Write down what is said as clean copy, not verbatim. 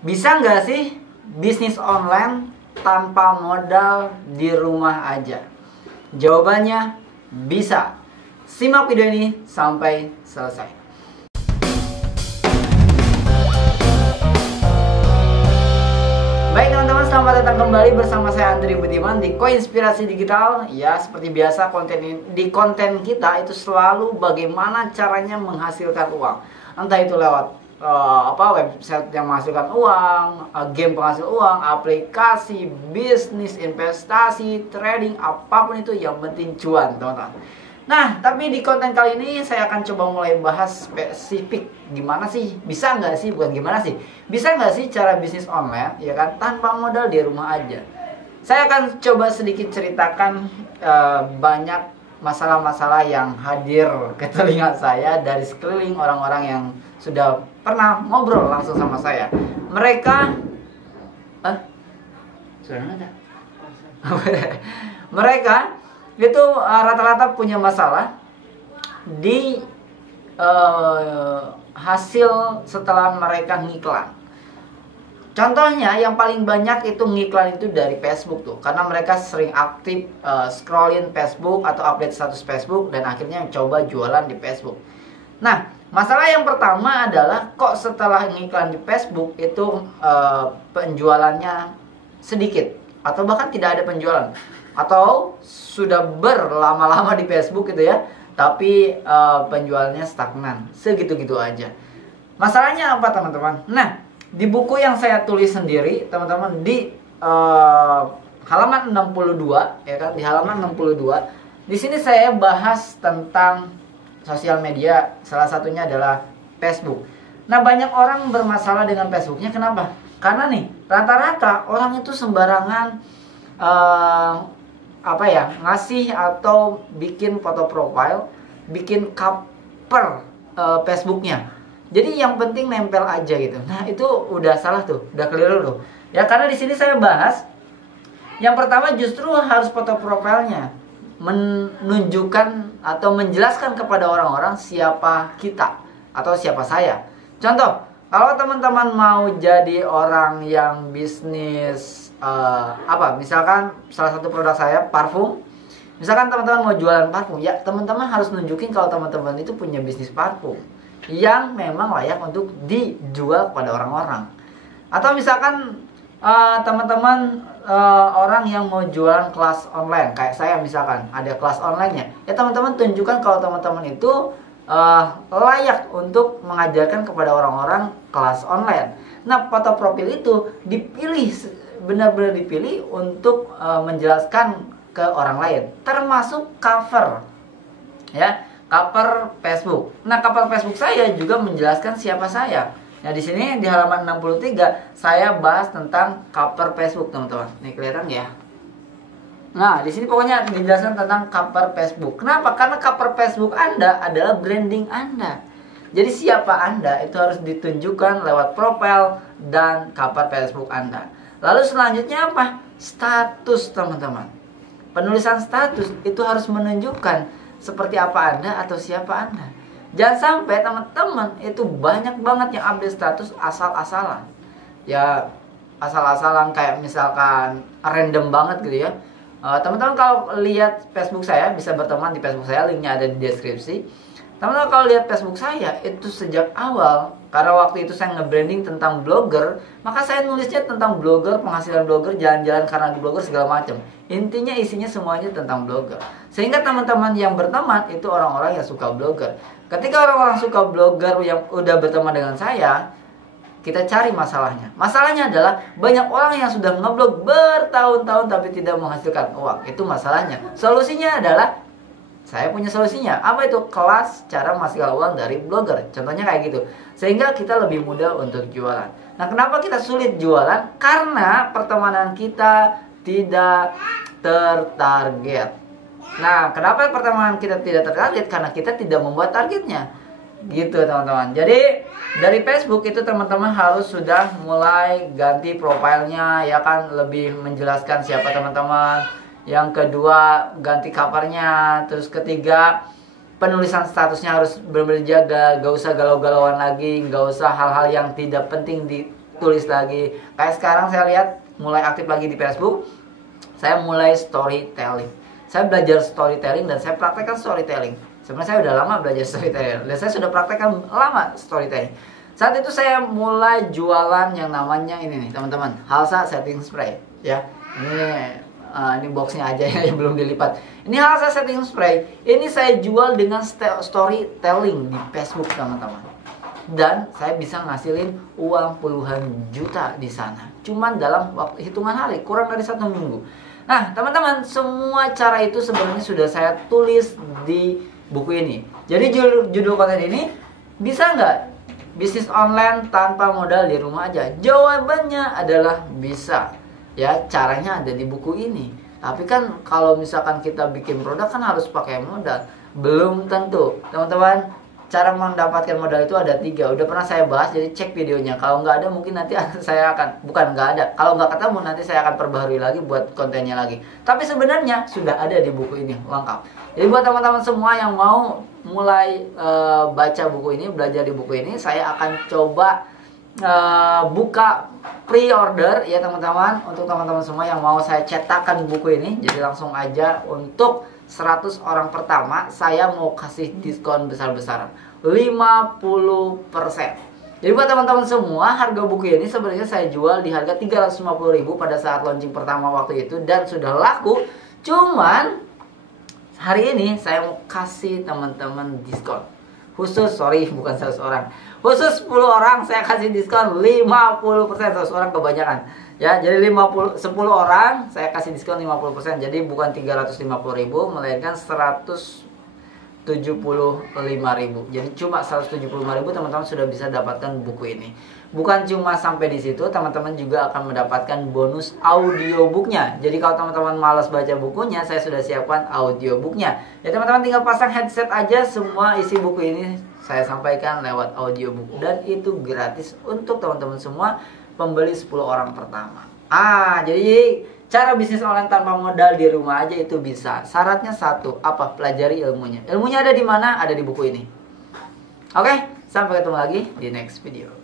Bisa nggak sih bisnis online tanpa modal di rumah aja? Jawabannya bisa. Simak video ini sampai selesai. Baik teman-teman, selamat datang kembali bersama saya Andri Budiman di Koinspirasi Digital. Ya, seperti biasa konten kita itu selalu bagaimana caranya menghasilkan uang. Entah itu lewat website yang menghasilkan uang, game penghasil uang, aplikasi, bisnis, investasi, trading, apapun itu yang penting cuan, teman-teman. Nah, tapi di konten kali ini saya akan coba mulai bahas spesifik gimana sih, bisa nggak sih, bukan gimana sih, bisa nggak sih cara bisnis online, ya kan, tanpa modal di rumah aja. Saya akan coba sedikit ceritakan banyak masalah-masalah yang hadir ke telinga saya dari sekeliling orang-orang yang sudah pernah ngobrol langsung sama saya. Mereka sudah ada. Mereka itu rata-rata punya masalah di hasil setelah mereka ngiklan. Contohnya yang paling banyak itu ngiklan itu dari Facebook tuh, karena mereka sering aktif scrollin Facebook atau update status Facebook dan akhirnya coba jualan di Facebook. Nah, masalah yang pertama adalah kok setelah ngiklan di Facebook itu penjualannya sedikit atau bahkan tidak ada penjualan, atau sudah berlama-lama di Facebook gitu ya, tapi penjualannya stagnan, segitu-gitu aja. Masalahnya apa teman-teman? Nah, di buku yang saya tulis sendiri teman-teman di halaman 62 ya kan, di halaman 62 di sini saya bahas tentang sosial media, salah satunya adalah Facebook. Nah, banyak orang bermasalah dengan Facebooknya. Kenapa? Karena nih rata-rata orang itu sembarangan ngasih atau bikin foto profile, bikin cover Facebooknya. Jadi yang penting nempel aja gitu. Nah, itu udah salah tuh, udah keliru tuh. Ya, karena di sini saya bahas yang pertama justru harus foto profilnya menunjukkan atau menjelaskan kepada orang-orang siapa kita atau siapa saya. Contoh, kalau teman-teman mau jadi orang yang bisnis misalkan salah satu produk saya parfum. Misalkan teman-teman mau jualan parfum, ya teman-teman harus nunjukin kalau teman-teman itu punya bisnis parfum yang memang layak untuk dijual kepada orang-orang. Atau misalkan teman-teman orang yang mau jualan kelas online, kayak saya misalkan ada kelas online-nya, ya teman-teman tunjukkan kalau teman-teman itu layak untuk mengajarkan kepada orang-orang kelas online. Nah, foto profil itu dipilih, benar-benar dipilih untuk menjelaskan ke orang lain, termasuk cover ya, cover Facebook. Nah, cover Facebook saya juga menjelaskan siapa saya. Nah, di sini di halaman 63 saya bahas tentang cover Facebook, teman-teman. Nih kelihatan ya. Nah, di sini pokoknya dijelaskan tentang cover Facebook. Kenapa? Karena cover Facebook Anda adalah branding Anda. Jadi siapa Anda itu harus ditunjukkan lewat profil dan cover Facebook Anda. Lalu selanjutnya apa? Status, teman-teman. Penulisan status itu harus menunjukkan seperti apa Anda atau siapa Anda. Jangan sampai teman-teman itu banyak banget yang update status asal-asalan. Ya, asal-asalan kayak misalkan random banget gitu ya. Teman-teman kalau lihat Facebook saya, bisa berteman di Facebook saya, linknya ada di deskripsi. Teman-teman kalau lihat Facebook saya itu sejak awal, karena waktu itu saya nge-branding tentang blogger, maka saya nulisnya tentang blogger, penghasilan blogger, jalan-jalan karena blogger segala macam. Intinya isinya semuanya tentang blogger. Sehingga teman-teman yang berteman itu orang-orang yang suka blogger. Ketika orang-orang suka blogger yang udah berteman dengan saya, kita cari masalahnya. Masalahnya adalah banyak orang yang sudah ngeblog bertahun-tahun tapi tidak menghasilkan uang. Itu masalahnya. Solusinya adalah saya punya solusinya. Apa itu? Kelas cara menghasilkan uang dari blogger. Contohnya kayak gitu. Sehingga kita lebih mudah untuk jualan. Nah, kenapa kita sulit jualan? Karena pertemanan kita tidak tertarget. Nah, kenapa pertemanan kita tidak tertarget? Karena kita tidak membuat targetnya. Gitu, teman-teman. Jadi, dari Facebook itu teman-teman harus sudah mulai ganti profilnya, ya kan, lebih menjelaskan siapa teman-teman. Yang kedua, ganti covernya. Terus ketiga, penulisan statusnya harus benar-benar dijaga. Gak usah galau-galauan lagi, gak usah hal-hal yang tidak penting tulis lagi. Kayak sekarang saya lihat mulai aktif lagi di Facebook, saya mulai storytelling. Saya belajar storytelling dan saya praktekkan storytelling. Sebenarnya saya udah lama belajar storytelling dan saya sudah praktekkan lama storytelling. Saat itu saya mulai jualan yang namanya ini nih teman-teman, Halsa setting spray ya. Ini boxnya aja yang belum dilipat. Ini Halsa setting spray. Ini saya jual dengan storytelling di Facebook teman-teman. Dan saya bisa ngasilin uang puluhan juta di sana. Cuman dalam waktu hitungan hari, kurang dari 1 minggu. Nah teman-teman, semua cara itu sebenarnya sudah saya tulis di buku ini. Jadi judul konten ini, bisa nggak bisnis online tanpa modal di rumah aja? Jawabannya adalah bisa. Ya, caranya ada di buku ini. Tapi kan kalau misalkan kita bikin produk kan harus pakai modal. Belum tentu. Teman-teman, cara mendapatkan modal itu ada 3. Udah pernah saya bahas, jadi cek videonya. Kalau nggak ada mungkin nanti saya akan, bukan nggak ada, kalau nggak ketemu nanti saya akan perbaharui lagi buat kontennya lagi. Tapi sebenarnya sudah ada di buku ini, lengkap. Jadi buat teman-teman semua yang mau mulai baca buku ini, belajar di buku ini, saya akan coba buka pre-order ya teman-teman. Untuk teman-teman semua yang mau saya cetakkan buku ini, jadi langsung aja untuk 100 orang pertama saya mau kasih diskon besar-besaran 50%. Jadi buat teman-teman semua, harga buku ini sebenarnya saya jual di harga 350.000 pada saat launching pertama waktu itu dan sudah laku. Cuman hari ini saya mau kasih teman-teman diskon khusus, bukan 100 orang, khusus 10 orang saya kasih diskon 50%. 100 orang kebanyakan ya, jadi 10 orang saya kasih diskon 50%. Jadi bukan 350.000 melainkan 175.000. Jadi cuma 175.000 teman-teman sudah bisa dapatkan buku ini. Bukan cuma sampai di situ, teman-teman juga akan mendapatkan bonus audiobooknya. Jadi kalau teman-teman malas baca bukunya, saya sudah siapkan audiobooknya. Ya teman-teman tinggal pasang headset aja, semua isi buku ini saya sampaikan lewat audiobook. Dan itu gratis untuk teman-teman semua pembeli 10 orang pertama. Jadi cara bisnis online tanpa modal di rumah aja itu bisa. Syaratnya satu, apa? Pelajari ilmunya. Ilmunya ada di mana? Ada di buku ini. Oke, sampai ketemu lagi di next video.